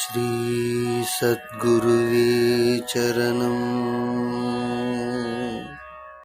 श्रीसद्गुरुवे चरणम्